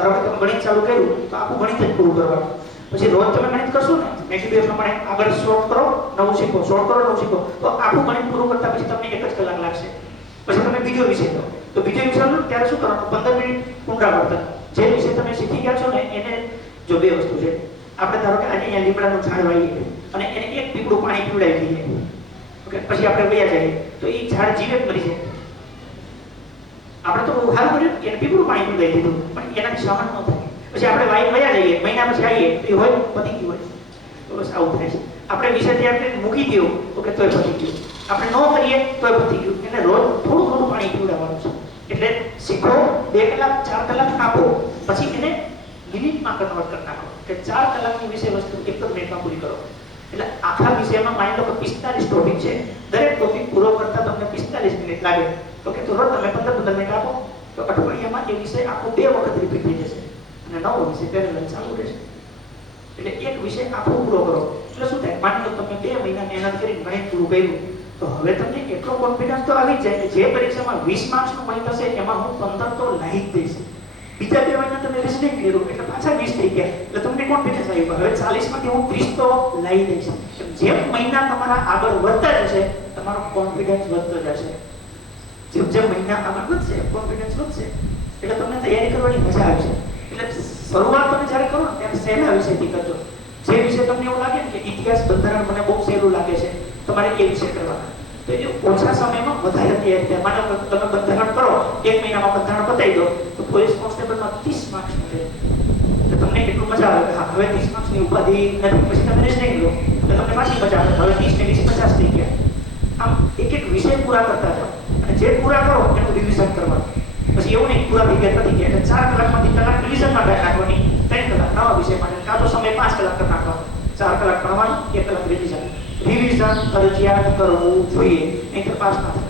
ધારો તમે ગણિત ચાલુ કર્યું, તો આખું ગણિત જ પૂરું કરવાનું. પછી રોજ તમે ગણિત કરશો ને મેં કીધું પ્રમાણે આગળ શોર્ટ કરો, નવું શીખો શોર્ટ કરો, નવું શીખો, તો આખું ગણિત પૂરું કરતા પછી તમને એક જ કલાક લાગશે. પછી તમે બીજો વિષય લો. તો બીજો વિષય લો, ત્યારે શું કરવાનું? પંદર મિનિટ પુનરાવર્તન જે વિષય તમે શીખી ગયા છો ને, એને જો બે વસ્તુ છે. આપણે ધારો કે આજે અહીંયા લીમડાનું ઝાડ વાવીએ અને એને એક પીપળું પાણી પીવડાવી દઈએ. ઓકે, પછી આપણે વયા જઈએ. તો એ ઝાડ જીવે જ મરી જાય. આપણે તો બહુ સારું કર્યું એને પીપળું પાણી પીવડાવી દીધું. સહન ન થાય. પછી આપણે વાઈફ વયા જઈએ. મહિના પછી આવીએ. એ હોય, પતી ગયું હોય. તો બસ આવું થાય છે. આપણે વિષય તૈયાર મૂકી દેવું તો કે તોય પતી ગયું. આપણે ન કરીએ, તોય પતી ગયું. એટલે રોજ થોડું થોડું પાણી પીવડાવવાનું છે. એટલે શીખો, બે કલાક, ચાર કલાક આપો પછી એને મિનિટમાં કન્વર્ટ કરી નાખો. કે ચાર કલાકની વિષય વસ્તુ એક મિનિટમાં પૂરી કરો. એટલે આખા વિષયમાં માની લો કે પિસ્તાલીસ ટોપિક છે. દરેક ટોપિક પૂરો કરતા તમને પિસ્તાલીસ મિનિટ લાગે. તો કે તો રોજ તમે પંદર પંદર મિનિટ આપો. અઠવાડિયામાં એ વિષય આખો બે વખત રિપીટ થઈ જશે. અને નવો વિષય પેરેલલ ચાલુ રહેશે. એટલે એક વિષય આખો પૂરો કરો. એટલે શું થાય? માની લો તમે બે મહિના મહેનત કરીને ગણિત પૂરું કર્યું, તો હવે તમને એટલો કોન્ફિડન્સ તો આવી જાય કે જે પરીક્ષામાં વીસ માર્ક્સનું ગણિત હશે એમાં હું 15 તો લાવી જ દઈશ. બીજા બે મહિના તમે રિઝનિંગ કર્યું, એટલે પાછા વીસ થઈ ગયા. એટલે તમને કોન્ફિડન્સ આવી ગયો. હવે 40 માંથી હું 30 તો લાવી દઈશ. જેમ મહિના તમારા આગળ વધતા જશે, તમારો કોન્ફિડન્સ વધતો જશે. જેમ જેમ મહિના આગળ વધશે કોન્ફિડન્સ વધશે, એટલે તમને તૈયારી કરવાની મજા આવશે એટલે શરૂઆત તમે જ્યારે કરો ને ત્યારે સહેલા વિષયથી કરજો જે વિશે તમને એવું લાગે ને કે ઇતિહાસ બંધારણ મને બહુ સહેલું લાગે છે, તમારે એ વિષય કરવાના. તો એ ઓછા સમયમાં વધારે તૈયારી થાય. માનો તમે બંધારણ કરો, એક મહિનામાં બંધારણ પતાવી દો, તો પોલીસ કોન્સ્ટેબલમાં ત્રીસ માર્ક્સ મળે. તો તમને એટલું મજા આવે કે હા, હવે ત્રીસ માર્ક્સની ઉપાધિ નથી, પછી તમે રિઝનિંગ લો તો તમને પાછી મજા આવે. હવે ત્રીસ ને વીસ પચાસ થઈ ગયા. આમ એક એક વિષય પૂરા કરતા જાઓ. જે પૂરા કરો એનું રિવિઝન કરવાનું પછી એવું નહીં, પૂરા થઈ ગયા ગયા એટલે ચાર કલાકમાંથી કલાક રિવિઝનમાં માટે નાખવાની ત્રણ કલાક નવા વિષય માટે. કાં તો સમય પાંચ કલાક કરી નાખવાનો ચાર કલાક ભણવાનું, એક કલાક રિવિઝન રિવિઝન ફરજિયાત કરવું જોઈએ. નહીં તો પાસ ના થાય.